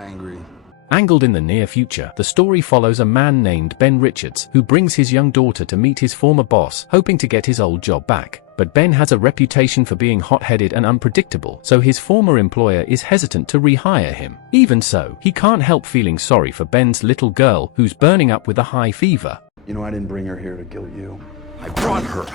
angry. Angled in the near future, the story follows a man named Ben Richards, who brings his young daughter to meet his former boss, hoping to get his old job back. But Ben has a reputation for being hot-headed and unpredictable, so his former employer is hesitant to rehire him. Even so, he can't help feeling sorry for Ben's little girl, who's burning up with a high fever. You know, I didn't bring her here to kill you. I brought her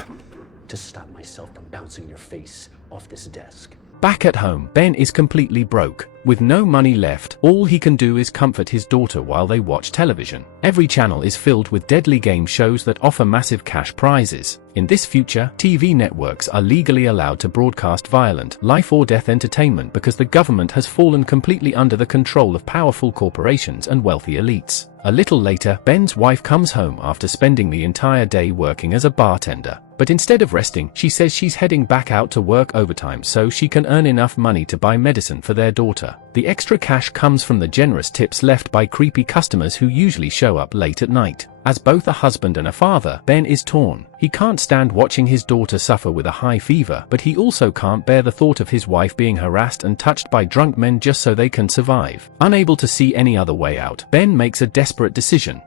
to stop myself from bouncing your face off this desk. Back at home, Ben is completely broke. With no money left, all he can do is comfort his daughter while they watch television. Every channel is filled with deadly game shows that offer massive cash prizes. In this future, TV networks are legally allowed to broadcast violent, life-or-death entertainment because the government has fallen completely under the control of powerful corporations and wealthy elites. A little later, Ben's wife comes home after spending the entire day working as a bartender. But instead of resting, she says she's heading back out to work overtime so she can earn enough money to buy medicine for their daughter. The extra cash comes from the generous tips left by creepy customers who usually show up late at night. As both a husband and a father, Ben is torn. He can't stand watching his daughter suffer with a high fever, but he also can't bear the thought of his wife being harassed and touched by drunk men just so they can survive. Unable to see any other way out, Ben makes a desperate decision.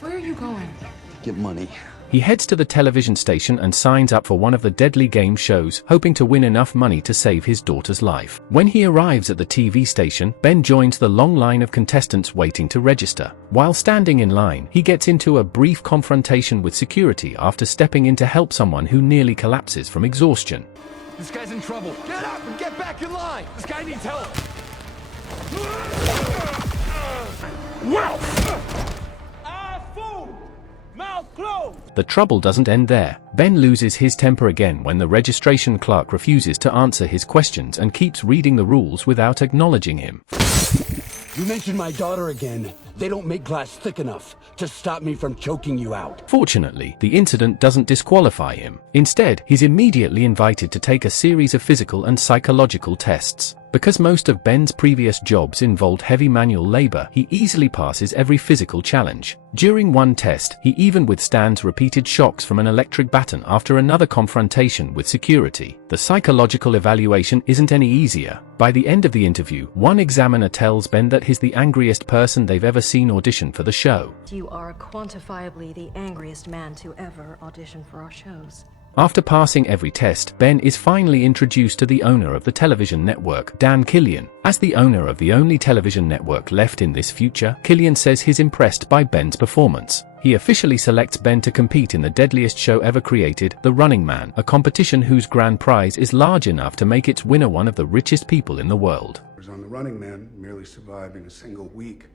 Where are you going? Get money. He heads to the television station and signs up for one of the deadly game shows, hoping to win enough money to save his daughter's life. When he arrives at the TV station, Ben joins the long line of contestants waiting to register. While standing in line, he gets into a brief confrontation with security after stepping in to help someone who nearly collapses from exhaustion. This guy's in trouble. Get up and get back in line. This guy needs help. Mouth closed! The trouble doesn't end there. Ben loses his temper again when the registration clerk refuses to answer his questions and keeps reading the rules without acknowledging him. You mentioned my daughter again. They don't make glass thick enough to stop me from choking you out. Fortunately, the incident doesn't disqualify him. Instead, he's immediately invited to take a series of physical and psychological tests. Because most of Ben's previous jobs involved heavy manual labor, he easily passes every physical challenge. During one test, he even withstands repeated shocks from an electric baton after another confrontation with security. The psychological evaluation isn't any easier. By the end of the interview, one examiner tells Ben that he's the angriest person they've ever seen audition for the show. You are quantifiably the angriest man to ever audition for our shows. After passing every test, Ben is finally introduced to the owner of the television network, Dan Killian. As the owner of the only television network left in this future, Killian says he's impressed by Ben's performance. He officially selects Ben to compete in the deadliest show ever created, The Running Man, a competition whose grand prize is large enough to make its winner one of the richest people in the world. On The Running Man, merely surviving a single week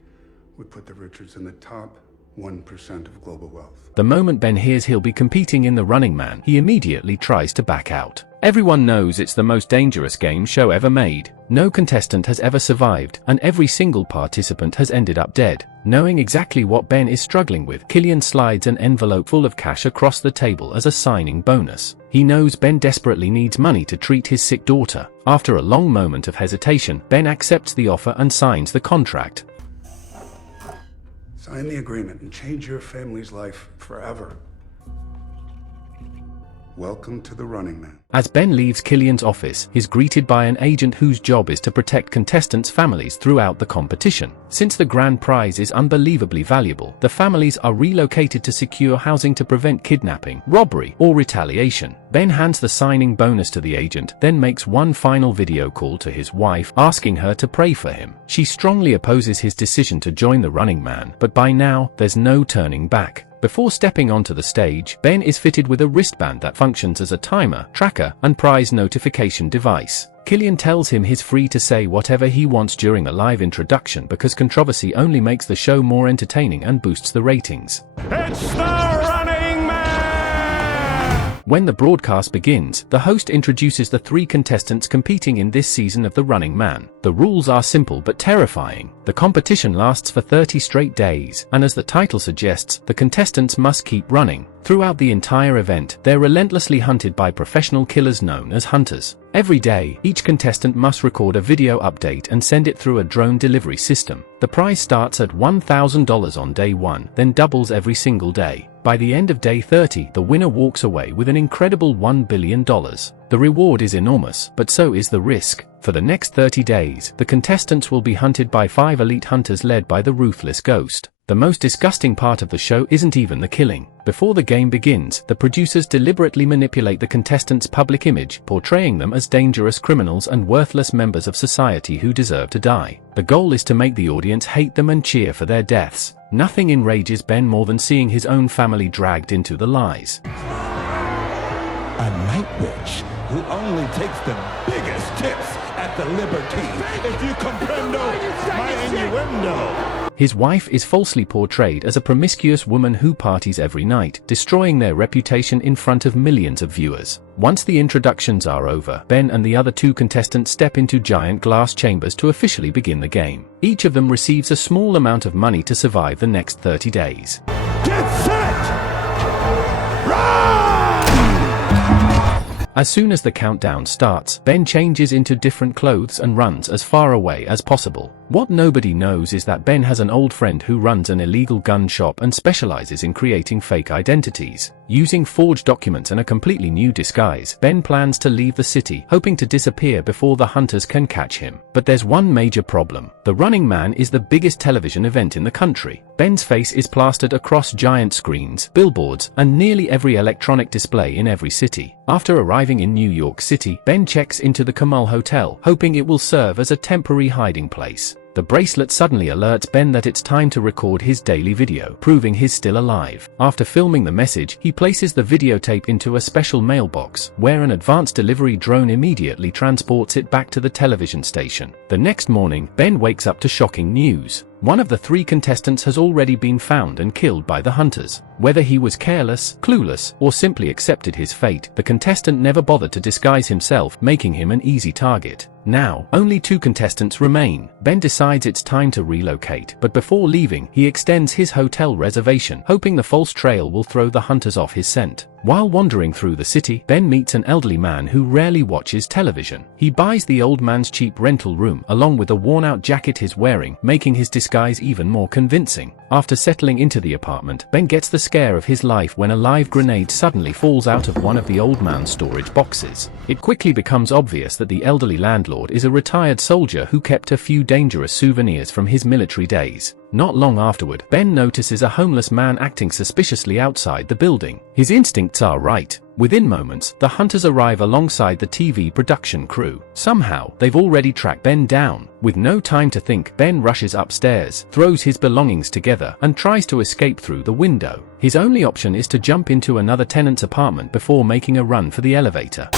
would put the Richards in the top 1% of global wealth. The moment Ben hears he'll be competing in The Running Man, he immediately tries to back out. Everyone knows it's the most dangerous game show ever made. No contestant has ever survived, and every single participant has ended up dead. Knowing exactly what Ben is struggling with, Killian slides an envelope full of cash across the table as a signing bonus. He knows Ben desperately needs money to treat his sick daughter. After a long moment of hesitation, Ben accepts the offer and signs the contract. Sign the agreement and change your family's life forever. Welcome to The Running Man. As Ben leaves Killian's office, he's greeted by an agent whose job is to protect contestants' families throughout the competition. Since the grand prize is unbelievably valuable, the families are relocated to secure housing to prevent kidnapping, robbery, or retaliation. Ben hands the signing bonus to the agent, then makes one final video call to his wife, asking her to pray for him. She strongly opposes his decision to join The Running Man, but by now, there's no turning back. Before stepping onto the stage, Ben is fitted with a wristband that functions as a timer, tracker, and prize notification device. Killian tells him he's free to say whatever he wants during a live introduction because controversy only makes the show more entertaining and boosts the ratings. It's the Running Man! When the broadcast begins, the host introduces the 3 contestants competing in this season of The Running Man. The rules are simple but terrifying. The competition lasts for 30 straight days, and as the title suggests, the contestants must keep running. Throughout the entire event, they're relentlessly hunted by professional killers known as hunters. Every day, each contestant must record a video update and send it through a drone delivery system. The prize starts at $1,000 on day 1, then doubles every single day. By the end of day 30, the winner walks away with an incredible $1 billion. The reward is enormous, but so is the risk. For the next 30 days, the contestants will be hunted by 5 elite hunters led by the ruthless Ghost. The most disgusting part of the show isn't even the killing. Before the game begins, the producers deliberately manipulate the contestants' public image, portraying them as dangerous criminals and worthless members of society who deserve to die. The goal is to make the audience hate them and cheer for their deaths. Nothing enrages Ben more than seeing his own family dragged into the lies. A night witch who only takes the biggest tips at the Liberty. If you comprendo my innuendo. His wife is falsely portrayed as a promiscuous woman who parties every night, destroying their reputation in front of millions of viewers. Once the introductions are over, Ben and the other 2 contestants step into giant glass chambers to officially begin the game. Each of them receives a small amount of money to survive the next 30 days. Get set! Run! As soon as the countdown starts, Ben changes into different clothes and runs as far away as possible. What nobody knows is that Ben has an old friend who runs an illegal gun shop and specializes in creating fake identities. Using forged documents and a completely new disguise, Ben plans to leave the city, hoping to disappear before the hunters can catch him. But there's one major problem. The Running Man is the biggest television event in the country. Ben's face is plastered across giant screens, billboards, and nearly every electronic display in every city. After arriving in New York City, Ben checks into the Kamal Hotel, hoping it will serve as a temporary hiding place. The bracelet suddenly alerts Ben that it's time to record his daily video, proving he's still alive. After filming the message, he places the videotape into a special mailbox, where an advanced delivery drone immediately transports it back to the television station. The next morning, Ben wakes up to shocking news. One of the 3 contestants has already been found and killed by the hunters. Whether he was careless, clueless, or simply accepted his fate, the contestant never bothered to disguise himself, making him an easy target. Now, only 2 contestants remain. Ben decides it's time to relocate, but before leaving, he extends his hotel reservation, hoping the false trail will throw the hunters off his scent. While wandering through the city, Ben meets an elderly man who rarely watches television. He buys the old man's cheap rental room, along with a worn-out jacket he's wearing, making his disguise even more convincing. After settling into the apartment, Ben gets the scare of his life when a live grenade suddenly falls out of one of the old man's storage boxes. It quickly becomes obvious that the elderly landlord is a retired soldier who kept a few dangerous souvenirs from his military days. Not long afterward, Ben notices a homeless man acting suspiciously outside the building. His instincts are right. Within moments, the hunters arrive alongside the TV production crew. Somehow, they've already tracked Ben down. With no time to think, Ben rushes upstairs, throws his belongings together, and tries to escape through the window. His only option is to jump into another tenant's apartment before making a run for the elevator.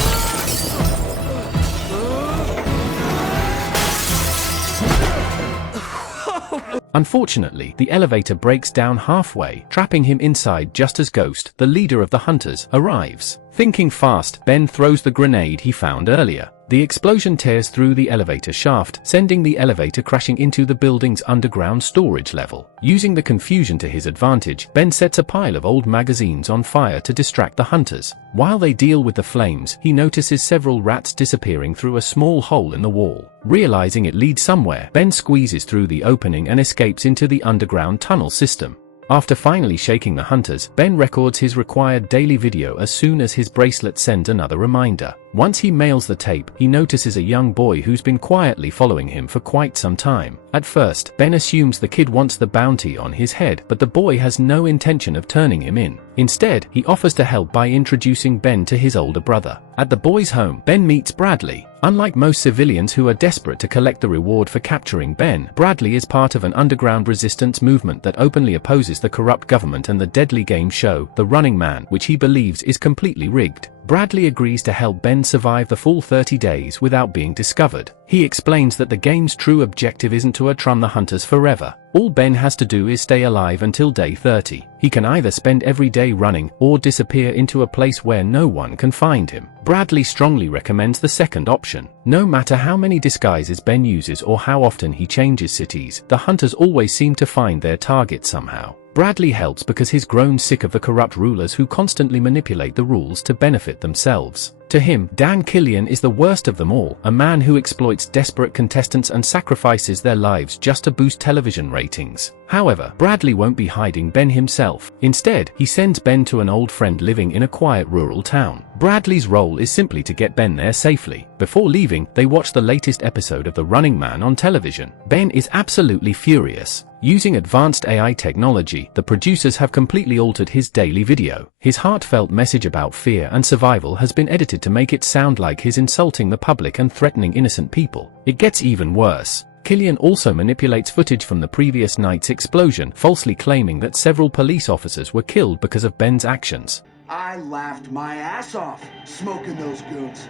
Unfortunately, the elevator breaks down halfway, trapping him inside just as Ghost, the leader of the hunters, arrives. Thinking fast, Ben throws the grenade he found earlier. The explosion tears through the elevator shaft, sending the elevator crashing into the building's underground storage level. Using the confusion to his advantage, Ben sets a pile of old magazines on fire to distract the hunters. While they deal with the flames, he notices several rats disappearing through a small hole in the wall. Realizing it leads somewhere, Ben squeezes through the opening and escapes into the underground tunnel system. After finally shaking the hunters, Ben records his required daily video as soon as his bracelet sends another reminder. Once he mails the tape, he notices a young boy who's been quietly following him for quite some time. At first, Ben assumes the kid wants the bounty on his head, but the boy has no intention of turning him in. Instead, he offers to help by introducing Ben to his older brother. At the boy's home, Ben meets Bradley. Unlike most civilians who are desperate to collect the reward for capturing Ben, Bradley is part of an underground resistance movement that openly opposes the corrupt government and the deadly game show, The Running Man, which he believes is completely rigged. Bradley agrees to help Ben survive the full 30 days without being discovered. He explains that the game's true objective isn't to outrun the hunters forever. All Ben has to do is stay alive until day 30. He can either spend every day running, or disappear into a place where no one can find him. Bradley strongly recommends the second option. No matter how many disguises Ben uses or how often he changes cities, the hunters always seem to find their target somehow. Bradley helps because he's grown sick of the corrupt rulers who constantly manipulate the rules to benefit themselves. To him, Dan Killian is the worst of them all, a man who exploits desperate contestants and sacrifices their lives just to boost television ratings. However, Bradley won't be hiding Ben himself. Instead, he sends Ben to an old friend living in a quiet rural town. Bradley's role is simply to get Ben there safely. Before leaving, they watch the latest episode of The Running Man on television. Ben is absolutely furious. Using advanced AI technology, the producers have completely altered his daily video. His heartfelt message about fear and survival has been edited to make it sound like he's insulting the public and threatening innocent people. It gets even worse. Killian also manipulates footage from the previous night's explosion, falsely claiming that several police officers were killed because of Ben's actions. I laughed my ass off smoking those goons.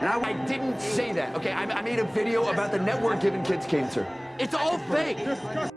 And I didn't say that, okay? I made a video about the network giving kids cancer. It's all fake!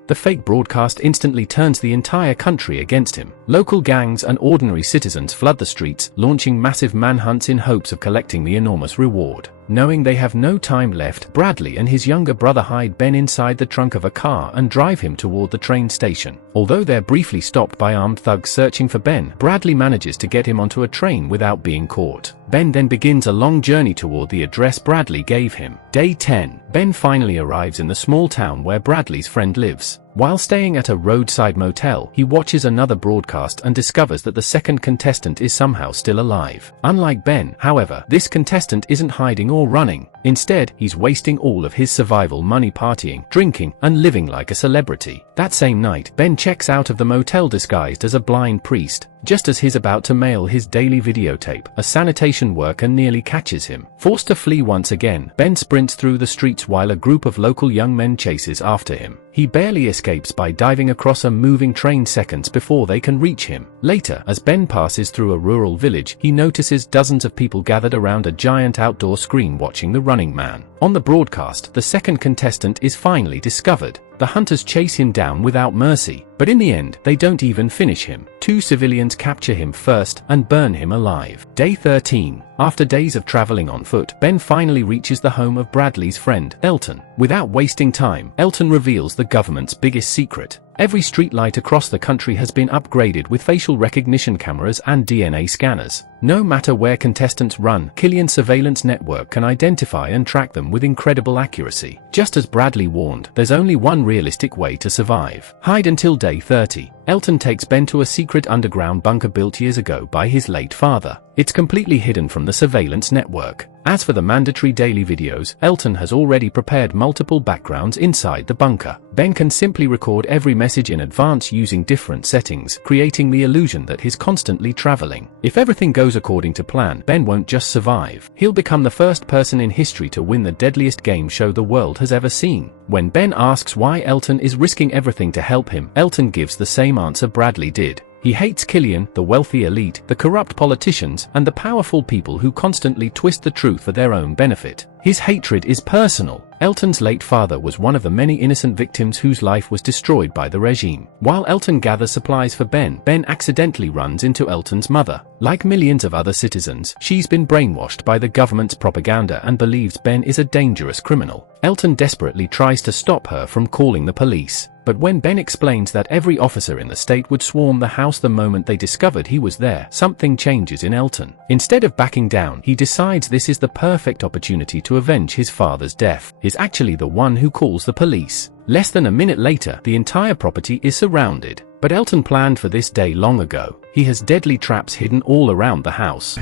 The fake broadcast instantly turns the entire country against him. Local gangs and ordinary citizens flood the streets, launching massive manhunts in hopes of collecting the enormous reward. Knowing they have no time left, Bradley and his younger brother hide Ben inside the trunk of a car and drive him toward the train station. Although they're briefly stopped by armed thugs searching for Ben, Bradley manages to get him onto a train without being caught. Ben then begins a long journey toward the address Bradley gave him. Day 10. Ben finally arrives in the small town where Bradley's friend lives. While staying at a roadside motel, he watches another broadcast and discovers that the second contestant is somehow still alive. Unlike Ben, however, this contestant isn't hiding or running. Instead, he's wasting all of his survival money partying, drinking, and living like a celebrity. That same night, Ben checks out of the motel disguised as a blind priest. Just as he's about to mail his daily videotape, a sanitation worker nearly catches him. Forced to flee once again, Ben sprints through the streets while a group of local young men chases after him. He barely escapes by diving across a moving train seconds before they can reach him. Later, as Ben passes through a rural village, he notices dozens of people gathered around a giant outdoor screen watching The Running Man. On the broadcast, the second contestant is finally discovered. The hunters chase him down without mercy, but in the end, they don't even finish him. Two civilians capture him first and burn him alive. Day 13. After days of traveling on foot, Ben finally reaches the home of Bradley's friend, Elton. Without wasting time, Elton reveals the government's biggest secret. Every streetlight across the country has been upgraded with facial recognition cameras and DNA scanners. No matter where contestants run, Killian's surveillance network can identify and track them with incredible accuracy. Just as Bradley warned, there's only one realistic way to survive. Hide until day 30. Elton takes Ben to a secret underground bunker built years ago by his late father. It's completely hidden from the surveillance network. As for the mandatory daily videos, Elton has already prepared multiple backgrounds inside the bunker. Ben can simply record every message in advance using different settings, creating the illusion that he's constantly traveling. If everything goes according to plan, Ben won't just survive. He'll become the first person in history to win the deadliest game show the world has ever seen. When Ben asks why Elton is risking everything to help him, Elton gives the same answer Bradley did. He hates Killian, the wealthy elite, the corrupt politicians, and the powerful people who constantly twist the truth for their own benefit. His hatred is personal. Elton's late father was one of the many innocent victims whose life was destroyed by the regime. While Elton gathers supplies for Ben, Ben accidentally runs into Elton's mother. Like millions of other citizens, she's been brainwashed by the government's propaganda and believes Ben is a dangerous criminal. Elton desperately tries to stop her from calling the police. But when Ben explains that every officer in the state would swarm the house the moment they discovered he was there, something changes in Elton. Instead of backing down, he decides this is the perfect opportunity to avenge his father's death. He's actually the one who calls the police. Less than a minute later, the entire property is surrounded. But Elton planned for this day long ago. He has deadly traps hidden all around the house.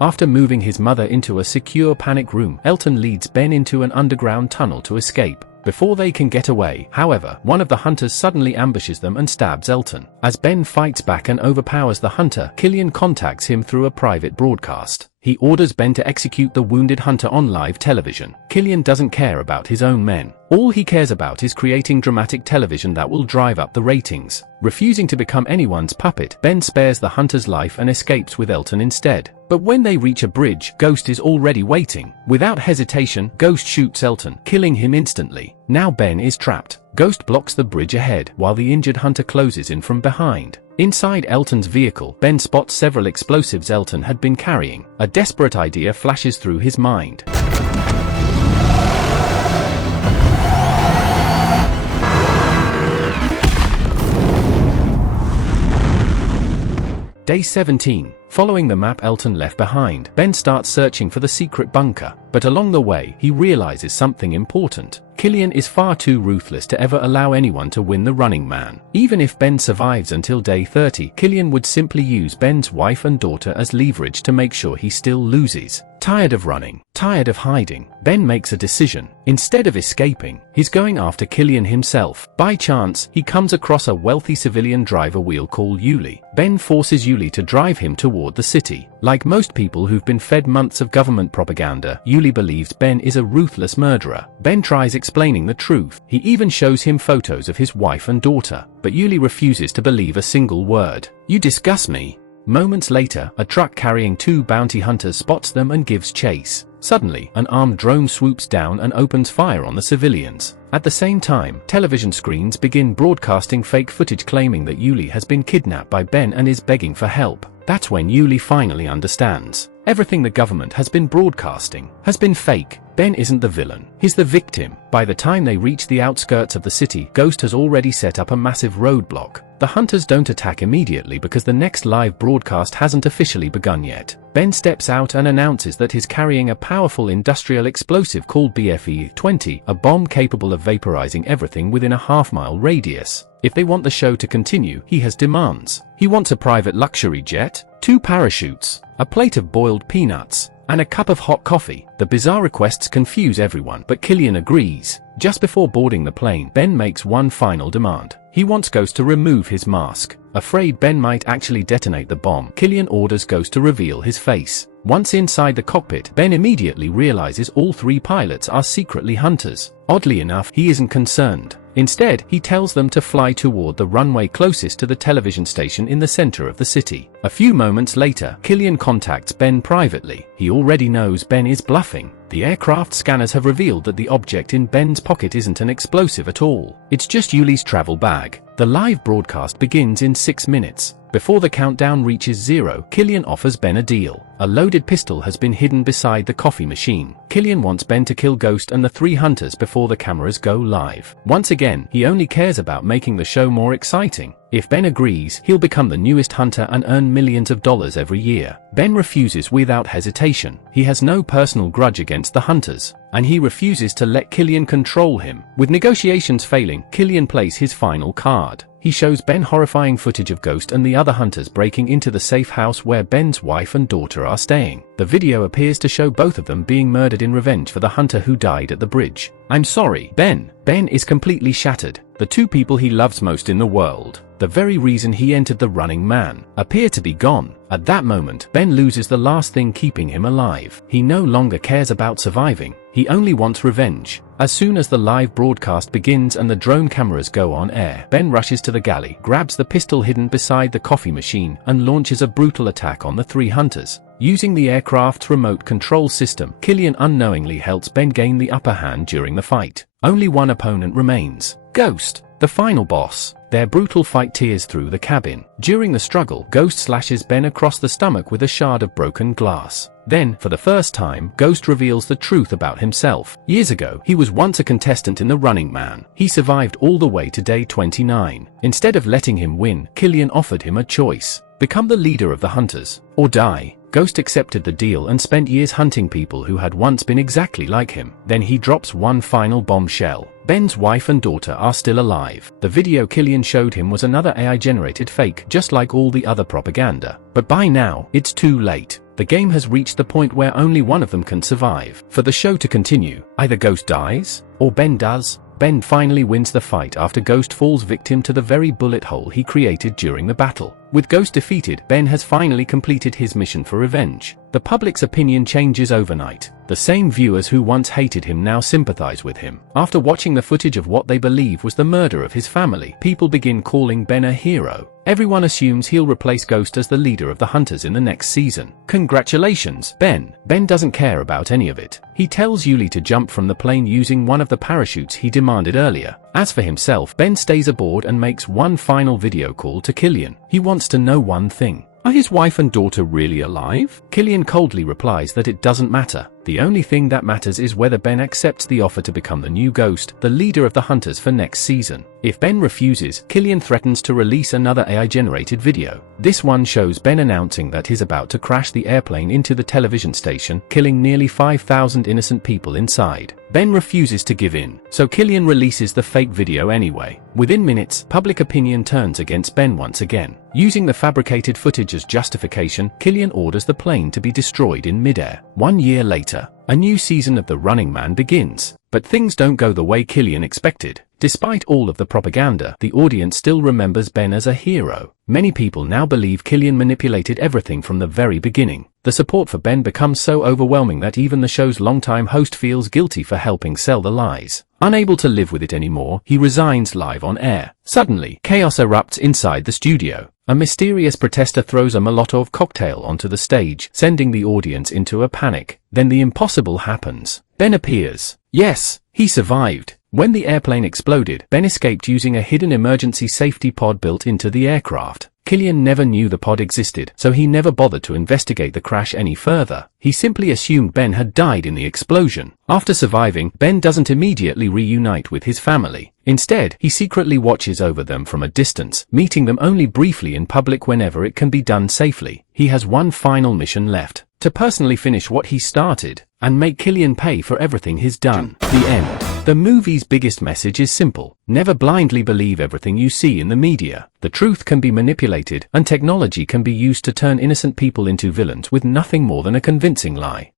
After moving his mother into a secure panic room, Elton leads Ben into an underground tunnel to escape. Before they can get away, however, one of the hunters suddenly ambushes them and stabs Elton. As Ben fights back and overpowers the hunter, Killian contacts him through a private broadcast. He orders Ben to execute the wounded hunter on live television. Killian doesn't care about his own men. All he cares about is creating dramatic television that will drive up the ratings. Refusing to become anyone's puppet, Ben spares the hunter's life and escapes with Elton instead. But when they reach a bridge, Ghost is already waiting. Without hesitation, Ghost shoots Elton, killing him instantly. Now Ben is trapped. Ghost blocks the bridge ahead while the injured hunter closes in from behind. Inside Elton's vehicle, Ben spots several explosives Elton had been carrying. A desperate idea flashes through his mind. Day 17. Following the map Elton left behind, Ben starts searching for the secret bunker, but along the way, he realizes something important. Killian is far too ruthless to ever allow anyone to win the Running Man. Even if Ben survives until day 30, Killian would simply use Ben's wife and daughter as leverage to make sure he still loses. Tired of running, tired of hiding, Ben makes a decision. Instead of escaping, he's going after Killian himself. By chance, he comes across a wealthy civilian driver we'll call Yuli. Ben forces Yuli to drive him toward the city. Like most people who've been fed months of government propaganda, Yuli believes Ben is a ruthless murderer. Ben tries explaining the truth. He even shows him photos of his wife and daughter, but Yuli refuses to believe a single word. "You disgust me." Moments later, a truck carrying 2 bounty hunters spots them and gives chase. Suddenly, an armed drone swoops down and opens fire on the civilians. At the same time, television screens begin broadcasting fake footage claiming that Yuli has been kidnapped by Ben and is begging for help. That's when Yuli finally understands. Everything the government has been broadcasting has been fake. Ben isn't the villain, he's the victim. By the time they reach the outskirts of the city, Ghost has already set up a massive roadblock. The hunters don't attack immediately because the next live broadcast hasn't officially begun yet. Ben steps out and announces that he's carrying a powerful industrial explosive called BFE-20, a bomb capable of vaporizing everything within a half-mile radius. If they want the show to continue, he has demands. He wants a private luxury jet, 2 parachutes, a plate of boiled peanuts, and a cup of hot coffee. The bizarre requests confuse everyone, but Killian agrees. Just before boarding the plane, Ben makes one final demand. He wants Ghost to remove his mask. Afraid Ben might actually detonate the bomb, Killian orders Ghost to reveal his face. Once inside the cockpit, Ben immediately realizes all 3 pilots are secretly hunters. Oddly enough, he isn't concerned. Instead, he tells them to fly toward the runway closest to the television station in the center of the city. A few moments later, Killian contacts Ben privately. He already knows Ben is bluffing. The aircraft scanners have revealed that the object in Ben's pocket isn't an explosive at all. It's just Yuli's travel bag. The live broadcast begins in 6 minutes. Before the countdown reaches 0, Killian offers Ben a deal. A loaded pistol has been hidden beside the coffee machine. Killian wants Ben to kill Ghost and the 3 hunters before the cameras go live. Once again, he only cares about making the show more exciting. If Ben agrees, he'll become the newest hunter and earn millions of dollars every year. Ben refuses without hesitation. He has no personal grudge against the hunters, and he refuses to let Killian control him. With negotiations failing, Killian plays his final card. He shows Ben horrifying footage of Ghost and the other hunters breaking into the safe house where Ben's wife and daughter are staying. The video appears to show both of them being murdered in revenge for the hunter who died at the bridge. "I'm sorry, Ben." Ben is completely shattered. The 2 people he loves most in the world, the very reason he entered the Running Man, appear to be gone. At that moment, Ben loses the last thing keeping him alive. He no longer cares about surviving. He only wants revenge. As soon as the live broadcast begins and the drone cameras go on air, Ben rushes to the galley, grabs the pistol hidden beside the coffee machine, and launches a brutal attack on the 3 hunters. Using the aircraft's remote control system, Killian unknowingly helps Ben gain the upper hand during the fight. Only one opponent remains: Ghost, the final boss. Their brutal fight tears through the cabin. During the struggle, Ghost slashes Ben across the stomach with a shard of broken glass. Then, for the first time, Ghost reveals the truth about himself. Years ago, he was once a contestant in the Running Man. He survived all the way to day 29. Instead of letting him win, Killian offered him a choice: become the leader of the hunters, or die. Ghost accepted the deal and spent years hunting people who had once been exactly like him. Then he drops one final bombshell. Ben's wife and daughter are still alive. The video Killian showed him was another AI-generated fake, just like all the other propaganda. But by now, it's too late. The game has reached the point where only one of them can survive. For the show to continue, either Ghost dies, or Ben does. Ben finally wins the fight after Ghost falls victim to the very bullet hole he created during the battle. With Ghost defeated, Ben has finally completed his mission for revenge. The public's opinion changes overnight. The same viewers who once hated him now sympathize with him. After watching the footage of what they believe was the murder of his family, people begin calling Ben a hero. Everyone assumes he'll replace Ghost as the leader of the hunters in the next season. Congratulations, Ben. Ben doesn't care about any of it. He tells Yuli to jump from the plane using one of the parachutes he demanded earlier. As for himself, Ben stays aboard and makes one final video call to Killian. He wants to know one thing. Are his wife and daughter really alive? Killian coldly replies that it doesn't matter. The only thing that matters is whether Ben accepts the offer to become the new Ghost, the leader of the Hunters for next season. If Ben refuses, Killian threatens to release another AI-generated video. This one shows Ben announcing that he's about to crash the airplane into the television station, killing nearly 5,000 innocent people inside. Ben refuses to give in, so Killian releases the fake video anyway. Within minutes, public opinion turns against Ben once again. Using the fabricated footage as justification, Killian orders the plane to be destroyed in midair. 1 year later, a new season of The Running Man begins. But things don't go the way Killian expected. Despite all of the propaganda, the audience still remembers Ben as a hero. Many people now believe Killian manipulated everything from the very beginning. The support for Ben becomes so overwhelming that even the show's longtime host feels guilty for helping sell the lies. Unable to live with it anymore, he resigns live on air. Suddenly, chaos erupts inside the studio. A mysterious protester throws a Molotov cocktail onto the stage, sending the audience into a panic. Then the impossible happens. Ben appears. Yes, he survived. When the airplane exploded, Ben escaped using a hidden emergency safety pod built into the aircraft. Killian never knew the pod existed, so he never bothered to investigate the crash any further. He simply assumed Ben had died in the explosion. After surviving, Ben doesn't immediately reunite with his family. Instead, he secretly watches over them from a distance, meeting them only briefly in public whenever it can be done safely. He has one final mission left: to personally finish what he started, and make Killian pay for everything he's done. The end. The movie's biggest message is simple: never blindly believe everything you see in the media. The truth can be manipulated, and technology can be used to turn innocent people into villains with nothing more than a convincing lie.